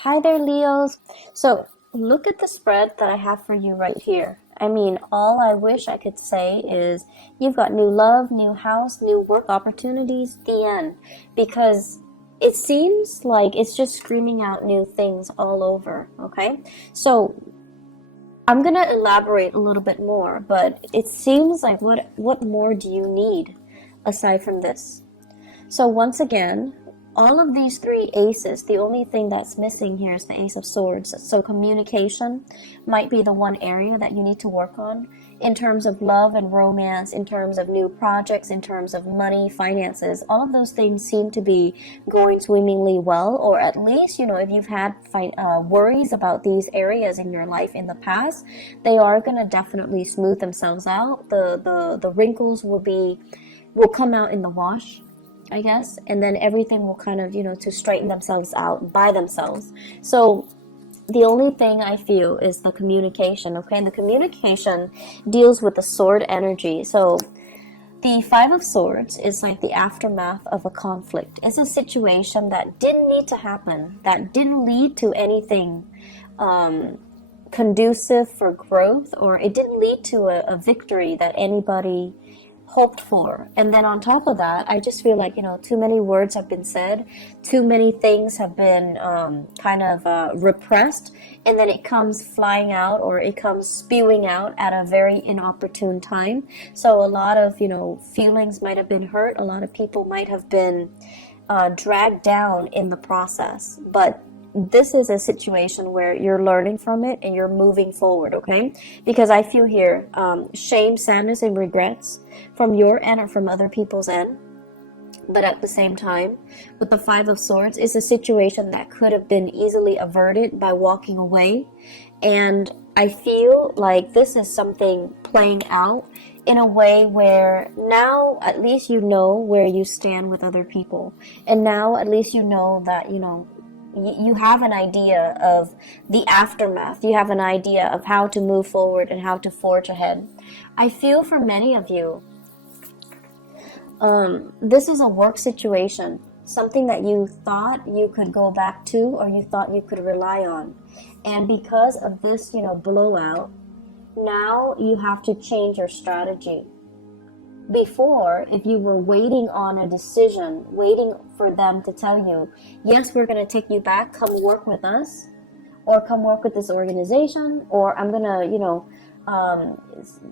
Hi there, Leos. So, look at the spread that I have for you right here. I mean, all I wish I could say is you've got new love, new house, new work opportunities, the end. Because it seems like it's just screaming out new things all over, okay? So, I'm gonna elaborate a little bit more, but it seems like what more do you need aside from this? So once again, all of these three aces, the only thing that's missing here is the Ace of Swords. So communication might be the one area that you need to work on in terms of love and romance, in terms of new projects, in terms of money, finances. All of those things seem to be going swimmingly well, or at least, if you've had worries about these areas in your life in the past, they are going to definitely smooth themselves out. The wrinkles will come out in the wash, I guess, and then everything will kind of, to straighten themselves out by themselves. So the only thing I feel is the communication, okay? And the communication deals with the sword energy. So the Five of Swords is like the aftermath of a conflict. It's a situation that didn't need to happen, that didn't lead to anything conducive for growth, or it didn't lead to a victory that anybody hoped for. And then on top of that, I just feel like, too many words have been said, too many things have been repressed, and then it comes flying out, or it comes spewing out at a very inopportune time. So a lot of, feelings might have been hurt, a lot of people might have been dragged down in the process. But this is a situation where you're learning from it and you're moving forward, okay? Because I feel here shame, sadness, and regrets from your end or from other people's end. But at the same time, with the Five of Swords, it's a situation that could have been easily averted by walking away. And I feel like this is something playing out in a way where now at least you know where you stand with other people. And now at least you know that, you have an idea of the aftermath. You have an idea of how to move forward and how to forge ahead. I feel for many of you, this is a work situation, something that you thought you could go back to or you thought you could rely on. And because of this, blowout, now you have to change your strategy. Before, if you were waiting on a decision, waiting for them to tell you, yes, we're going to take you back, come work with us, or come work with this organization, or I'm going to,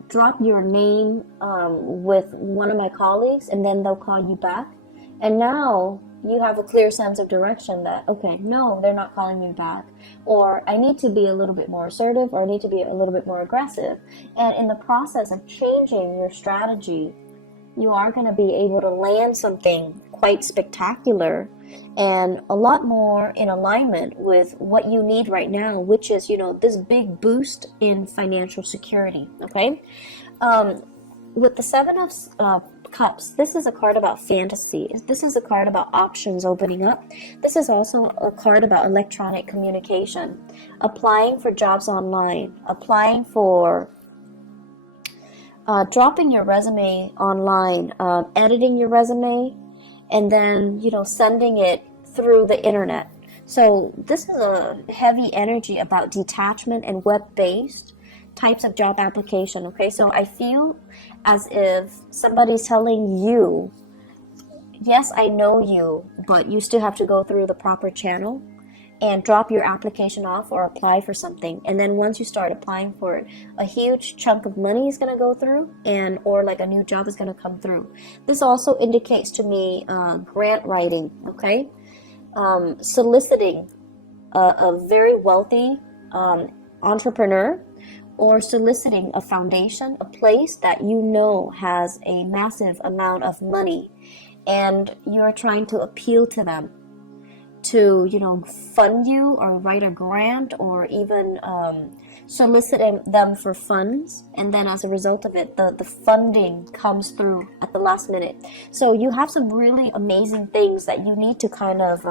drop your name with one of my colleagues, and then they'll call you back. And now you have a clear sense of direction that, okay, no, they're not calling me back. Or I need to be a little bit more assertive, or I need to be a little bit more aggressive. And in the process of changing your strategy, you are going to be able to land something quite spectacular and a lot more in alignment with what you need right now, which is, this big boost in financial security, okay? With the Seven of Cups, this is a card about fantasy. This is a card about options opening up. This is also a card about electronic communication, applying for jobs online, applying for dropping your resume online, editing your resume, and then, sending it through the internet. So this is a heavy energy about detachment and web-based types of job application, okay? So I feel as if somebody's telling you, yes, I know you, but you still have to go through the proper channel and drop your application off or apply for something. And then once you start applying for it, a huge chunk of money is going to go through, or like a new job is going to come through. This also indicates to me grant writing, okay? Soliciting a very wealthy entrepreneur, or soliciting a foundation, a place that has a massive amount of money, and you're trying to appeal to them to, fund you or write a grant, or even soliciting them for funds. And then as a result of it, the funding comes through at the last minute. So you have some really amazing things that you need to kind of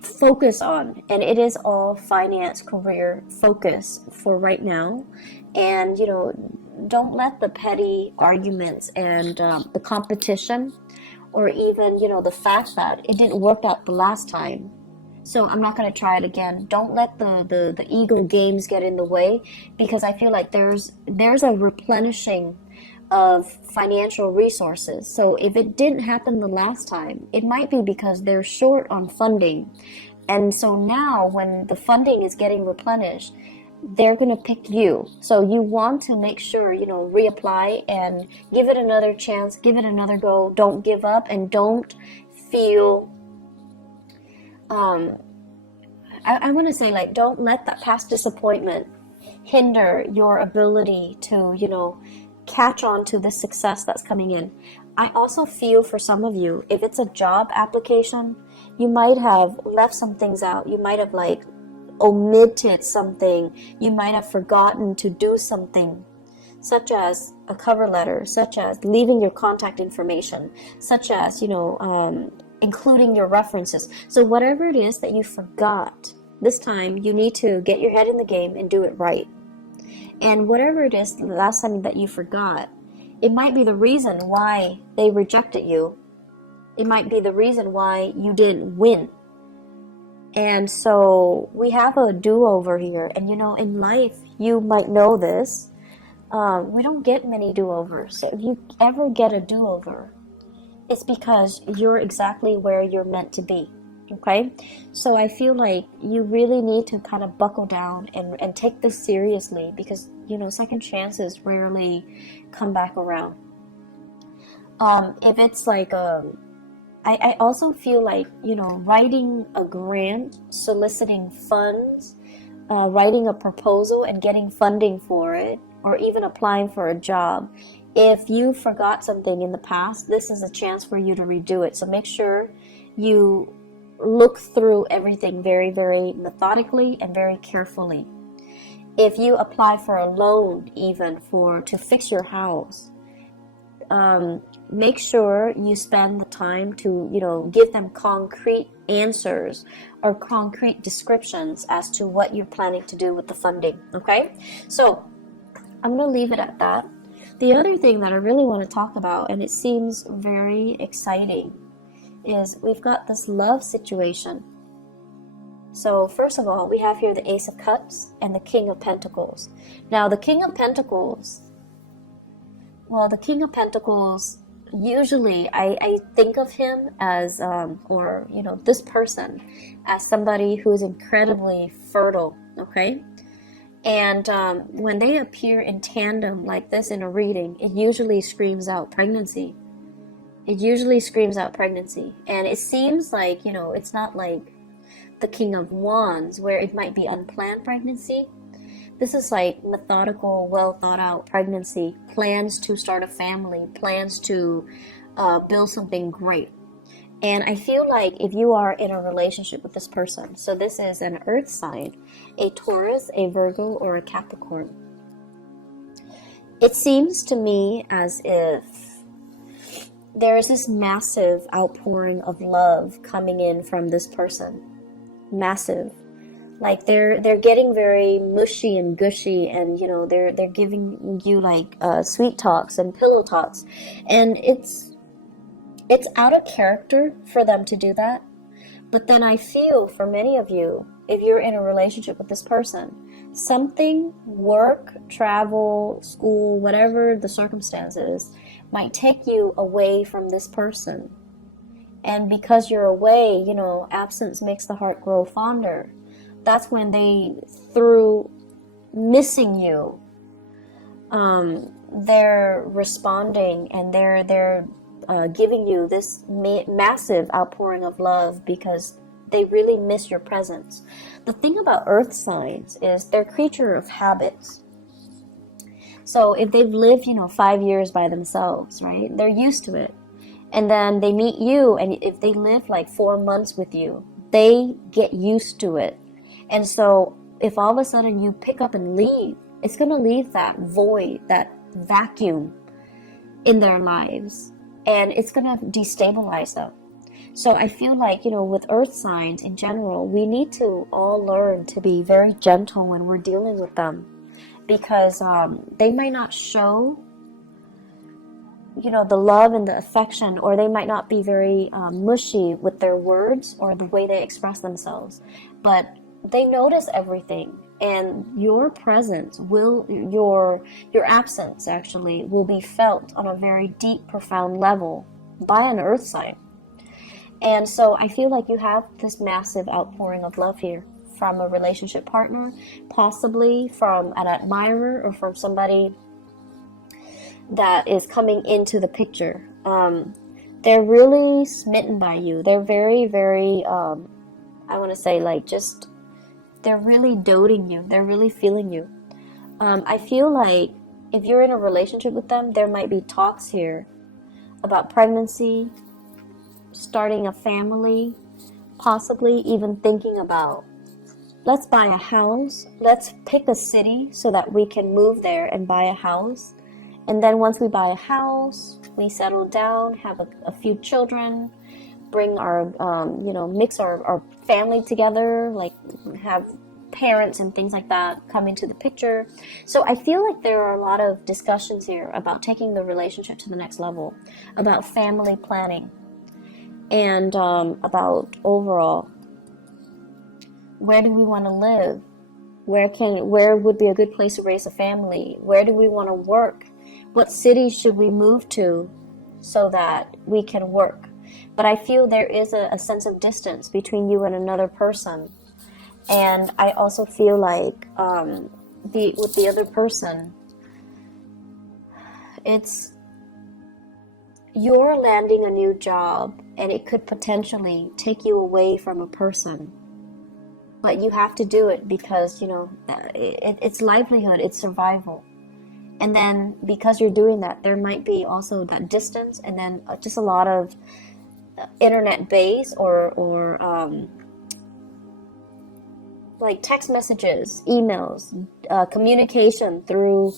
focus on. And it is all finance, career focus for right now. And, don't let the petty arguments and the competition, or even, the fact that it didn't work out the last time, So I'm not going to try it again. Don't let the ego games get in the way, because I feel like there's a replenishing of financial resources. So if it didn't happen the last time, it might be because they're short on funding. And so now when the funding is getting replenished, they're going to pick you. So you want to make sure, reapply and give it another chance, give it another go. Don't give up, and don't feel, I want to say, like, don't let that past disappointment hinder your ability to, catch on to the success that's coming in. I also feel for some of you, if it's a job application, you might have left some things out. You might have omitted something. You might have forgotten to do something, such as a cover letter, such as leaving your contact information, such as, including your references. So whatever it is that you forgot, this time you need to get your head in the game and do it right. And whatever it is the last time that you forgot, it might be the reason why they rejected you. It might be the reason why you didn't win. And so we have a do-over here. And in life, you might know this. We don't get many do-overs. So if you ever get a do-over, it's because you're exactly where you're meant to be. Okay? So I feel like you really need to kind of buckle down and take this seriously, because, second chances rarely come back around. If it's I also feel like, writing a grant, soliciting funds, writing a proposal and getting funding for it, or even applying for a job. If you forgot something in the past, this is a chance for you to redo it. So make sure you look through everything very, very methodically and very carefully. If you apply for a loan, even to fix your house, make sure you spend the time to, give them concrete answers or concrete descriptions as to what you're planning to do with the funding. Okay? So I'm going to leave it at that. The other thing that I really want to talk about, and it seems very exciting, is we've got this love situation. So first of all, we have here the Ace of Cups and the King of Pentacles. Now the King of Pentacles, usually I think of him as, this person as somebody who is incredibly fertile, okay? And when they appear in tandem like this in a reading, it usually screams out pregnancy. And it seems like, it's not like the King of Wands where it might be unplanned pregnancy. This is like methodical, well thought out pregnancy, plans to start a family, plans to build something great. And I feel like if you are in a relationship with this person, so this is an earth sign, a Taurus, a Virgo, or a Capricorn, it seems to me as if there is this massive outpouring of love coming in from this person. Massive. Like they're getting very mushy and gushy, and they're giving you sweet talks and pillow talks, and it's out of character for them to do that. But then I feel for many of you, if you're in a relationship with this person, something, work, travel, school, whatever the circumstances, might take you away from this person. And because you're away, absence makes the heart grow fonder. That's when through missing you, they're responding, and they're giving you this massive outpouring of love because they really miss your presence. The thing about earth signs is they're creature of habits. So if they've lived, 5 years by themselves, right, they're used to it. And then they meet you, and if they live 4 months with you, they get used to it. And so if all of a sudden you pick up and leave, it's going to leave that void, that vacuum in their lives. And it's going to destabilize them. So I feel like, with earth signs in general, we need to all learn to be very gentle when we're dealing with them. Because they might not show the love and the affection, or they might not be very mushy with their words or the way they express themselves, but they notice everything, and your presence will, your absence actually will be felt on a very deep, profound level by an earth sign. And so I feel like you have this massive outpouring of love here from a relationship partner, possibly from an admirer or from somebody that is coming into the picture. They're really smitten by you. They're very, very, I want to say, like, just, they're really doting you. They're really feeling you. I feel like if you're in a relationship with them, there might be talks here about pregnancy, starting a family, possibly even thinking about, let's buy a house, let's pick a city so that we can move there and buy a house. And then once we buy a house, we settle down, have a few children, bring our, mix our family together, like have parents and things like that come into the picture. So I feel like there are a lot of discussions here about taking the relationship to the next level, about family planning, and about overall, where do we want to live? Where would be a good place to raise a family? Where do we want to work? What city should we move to so that we can work? But I feel there is a sense of distance between you and another person. And I also feel like with the other person, you're landing a new job, and it could potentially take you away from a person. But you have to do it because, it's livelihood, it's survival. And then because you're doing that, there might be also that distance, and then just a lot of internet base or like text messages, emails, communication through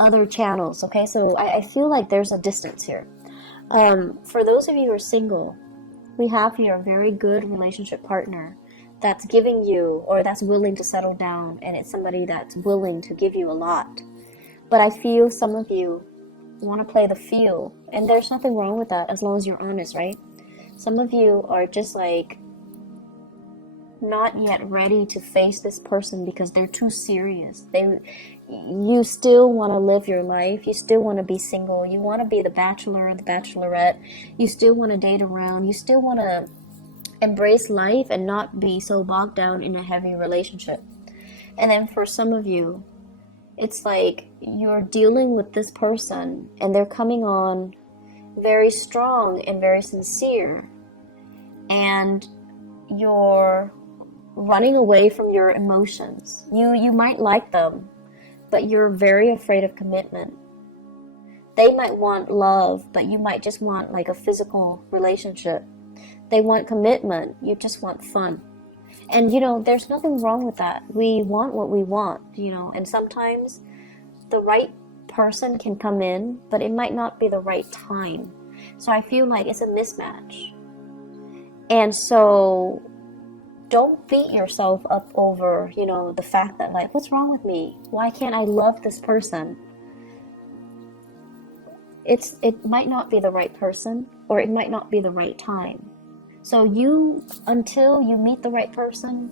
other channels. Okay, so I feel like there's a distance here. For those of you who are single, we have here a very good relationship partner that's giving you, or that's willing to settle down, and it's somebody that's willing to give you a lot. But I feel some of you want to play the feel, and there's nothing wrong with that as long as you're honest, right? Some of you are just like not yet ready to face this person because they're too serious. You still want to live your life. You still want to be single. You want to be the bachelor or the bachelorette. You still want to date around. You still want to embrace life and not be so bogged down in a heavy relationship. And then for some of you, it's like you're dealing with this person and they're coming on very strong and very sincere, and you're running away from your emotions. You might like them, but you're very afraid of commitment. They might want love, but you might just want like a physical relationship. They want commitment, you just want fun. And there's nothing wrong with that. We want what we want, and sometimes the right person can come in, but it might not be the right time. So I feel like it's a mismatch. And so don't beat yourself up over, the fact that, like, what's wrong with me? Why can't I love this person? It might not be the right person, or it might not be the right time. So until you meet the right person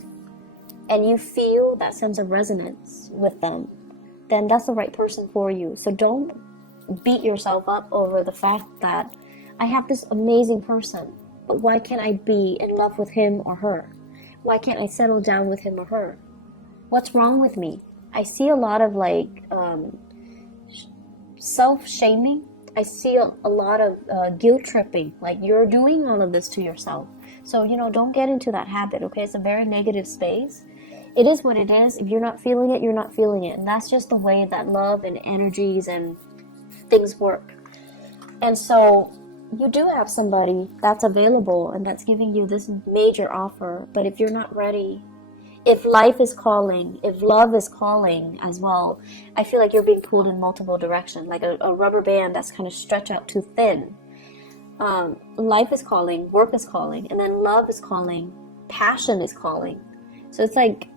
and you feel that sense of resonance with them, then that's the right person for you. So don't beat yourself up over the fact that I have this amazing person, but why can't I be in love with him or her? Why can't I settle down with him or her? What's wrong with me? I see a lot of self-shaming. I see a lot of guilt tripping, like you're doing all of this to yourself. So, don't get into that habit, okay? It's a very negative space. It is what it is. If you're not feeling it, you're not feeling it. And that's just the way that love and energies and things work. And so you do have somebody that's available and that's giving you this major offer. But if you're not ready, if life is calling, if love is calling as well, I feel like you're being pulled in multiple directions, like a rubber band that's kind of stretched out too thin. Life is calling, work is calling, and then love is calling, passion is calling. So it's like,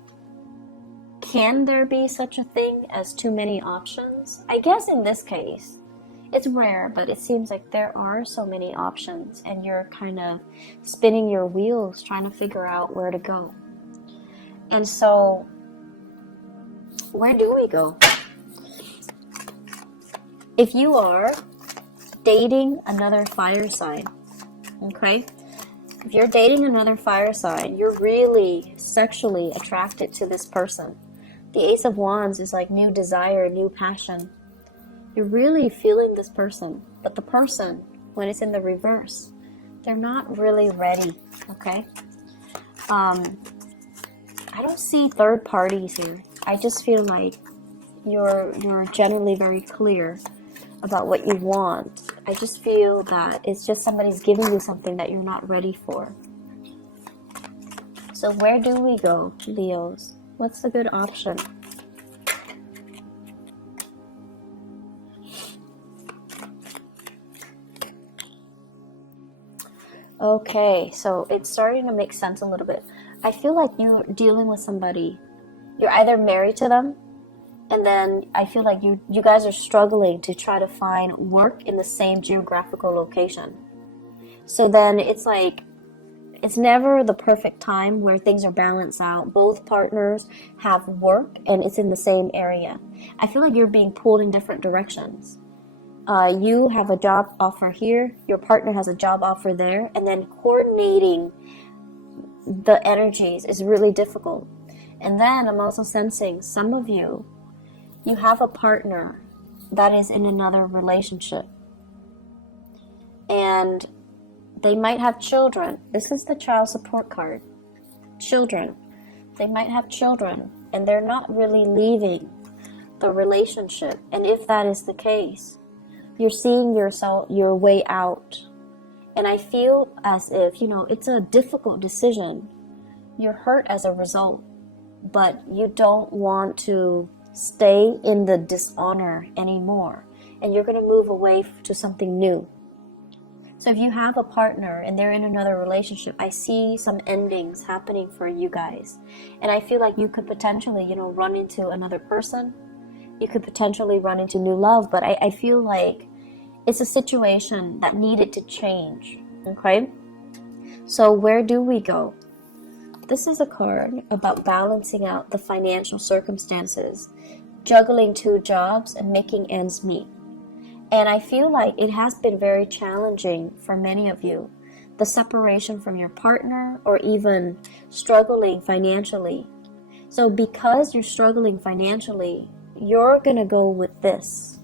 can there be such a thing as too many options? I guess in this case, It's rare, but it seems like there are so many options, and you're kind of spinning your wheels trying to figure out where to go. And so, where do we go? If you are dating another fire sign, okay? If you're dating another fire sign, you're really sexually attracted to this person. The Ace of Wands is like new desire, new passion. You're really feeling this person, but the person, when it's in the reverse, they're not really ready, okay? I don't see third parties here. I just feel like you're generally very clear about what you want. I just feel that it's just somebody's giving you something that you're not ready for. So where do we go, Leos? What's the good option? Okay, so it's starting to make sense a little bit. I feel like you're dealing with somebody. You're either married to them, and then I feel like you guys are struggling to try to find work in the same geographical location. So then it's like, it's never the perfect time where things are balanced out. Both partners have work and it's in the same area. I feel like you're being pulled in different directions. You have a job offer here, your partner has a job offer there, and then coordinating the energies is really difficult. And then I'm also sensing some of you have a partner that is in another relationship. And they might have children. This is the child support card. Children. They might have children, and they're not really leaving the relationship. And if that is the case, you're seeing your way out. And I feel as if, it's a difficult decision. You're hurt as a result, but you don't want to stay in the dishonor anymore. And you're going to move away to something new. So if you have a partner and they're in another relationship, I see some endings happening for you guys. And I feel like you could potentially, run into another person. You could potentially run into new love, but I feel like it's a situation that needed to change, okay? So where do we go? This is a card about balancing out the financial circumstances, juggling two jobs, and making ends meet. And I feel like it has been very challenging for many of you. The separation from your partner, or even struggling financially. So because you're struggling financially, you're going to go with this.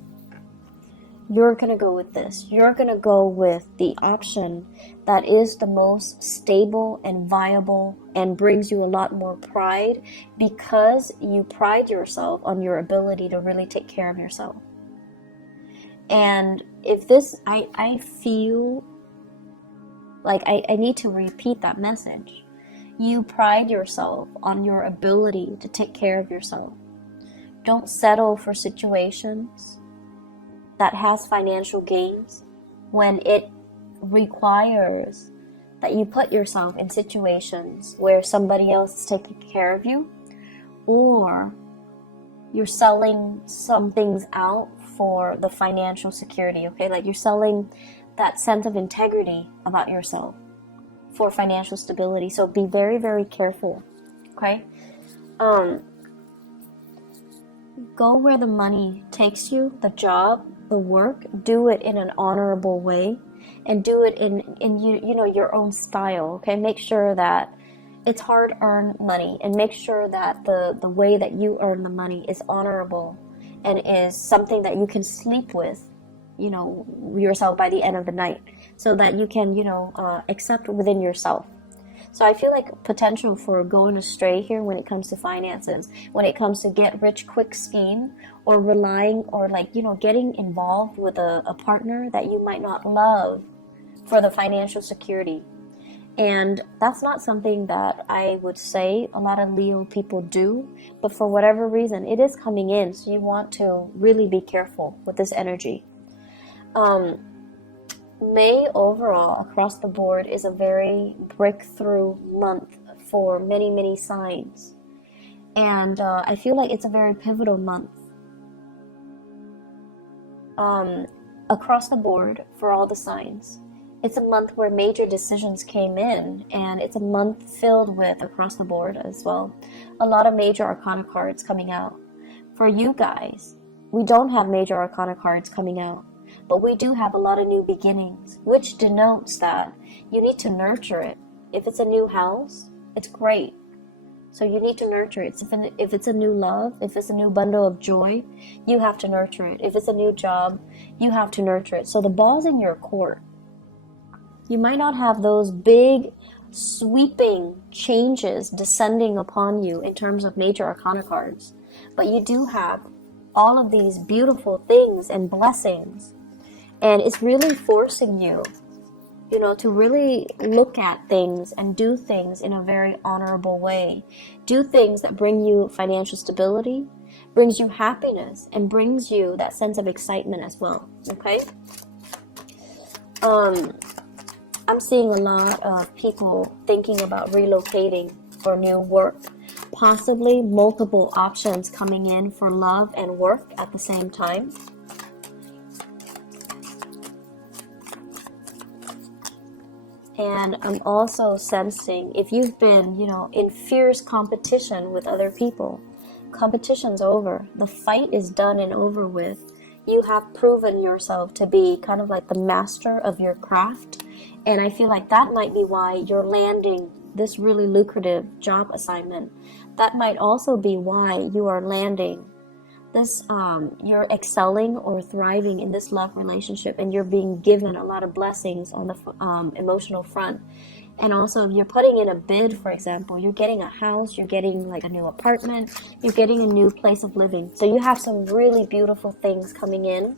You're going to go with this. You're going to go with the option that is the most stable and viable and brings you a lot more pride, because you pride yourself on your ability to really take care of yourself. And if this, I feel like I need to repeat that message. You pride yourself on your ability to take care of yourself. Don't settle for situations that has financial gains when it requires that you put yourself in situations where somebody else is taking care of you, or you're selling some things out for the financial security, okay? Like you're selling that sense of integrity about yourself for financial stability. So be very, very careful, okay? Go where the money takes you, the job, the work. Do it in an honorable way, and do it in your own style, okay? Make sure that it's hard-earned money, and make sure that the way that you earn the money is honorable and is something that you can sleep with, yourself by the end of the night, so that you can, accept within yourself. So I feel like potential for going astray here when it comes to finances, when it comes to get rich quick scheme, or relying, or getting involved with a partner that you might not love for the financial security. And that's not something that I would say a lot of Leo people do, but for whatever reason, it is coming in. So you want to really be careful with this energy. May overall, across the board, is a very breakthrough month for many, many signs. And I feel like it's a very pivotal month. across the board for all the signs. It's a month where major decisions came in, and it's a month filled with, across the board as well, a lot of major arcana cards coming out. For you guys, we don't have major arcana cards coming out, but we do have a lot of new beginnings, which denotes that you need to nurture it. If it's a new house, it's great. So you need to nurture it. If it's a new love, if it's a new bundle of joy, you have to nurture it. If it's a new job, you have to nurture it. So the ball's in your court. You might not have those big, sweeping changes descending upon you in terms of major arcana cards, but you do have all of these beautiful things and blessings. And it's really forcing you, to really look at things and do things in a very honorable way. Do things that bring you financial stability, brings you happiness, and brings you that sense of excitement as well, okay? I'm seeing a lot of people thinking about relocating for new work, possibly multiple options coming in for love and work at the same time. And I'm also sensing, if you've been, in fierce competition with other people, competition's over. The fight is done and over with. You have proven yourself to be kind of like the master of your craft. And I feel like that might be why you're landing this really lucrative job assignment. That might also be why you are landing this, you're excelling or thriving in this love relationship, and you're being given a lot of blessings on the emotional front. And also, you're putting in a bid, for example, you're getting a house, you're getting like a new apartment, you're getting a new place of living. So you have some really beautiful things coming in.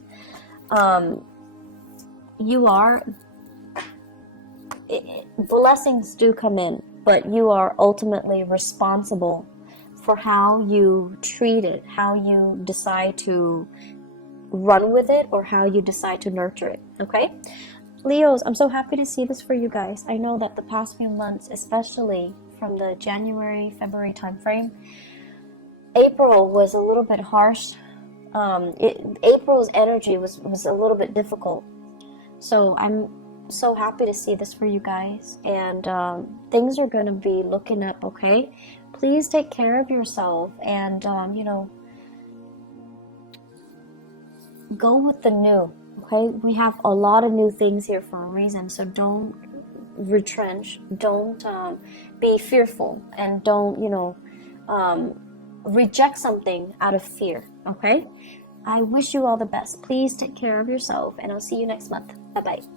Blessings do come in, but you are ultimately responsible for how you treat it, how you decide to run with it, or how you decide to nurture it, okay? Leos, I'm so happy to see this for you guys. I know that the past few months, especially from the January, February timeframe, April was a little bit harsh. April's energy was a little bit difficult. So I'm so happy to see this for you guys. And things are going to be looking up, okay? Please take care of yourself and, go with the new, okay? We have a lot of new things here for a reason, so don't retrench, don't be fearful, and don't, reject something out of fear, okay? I wish you all the best. Please take care of yourself, and I'll see you next month. Bye-bye.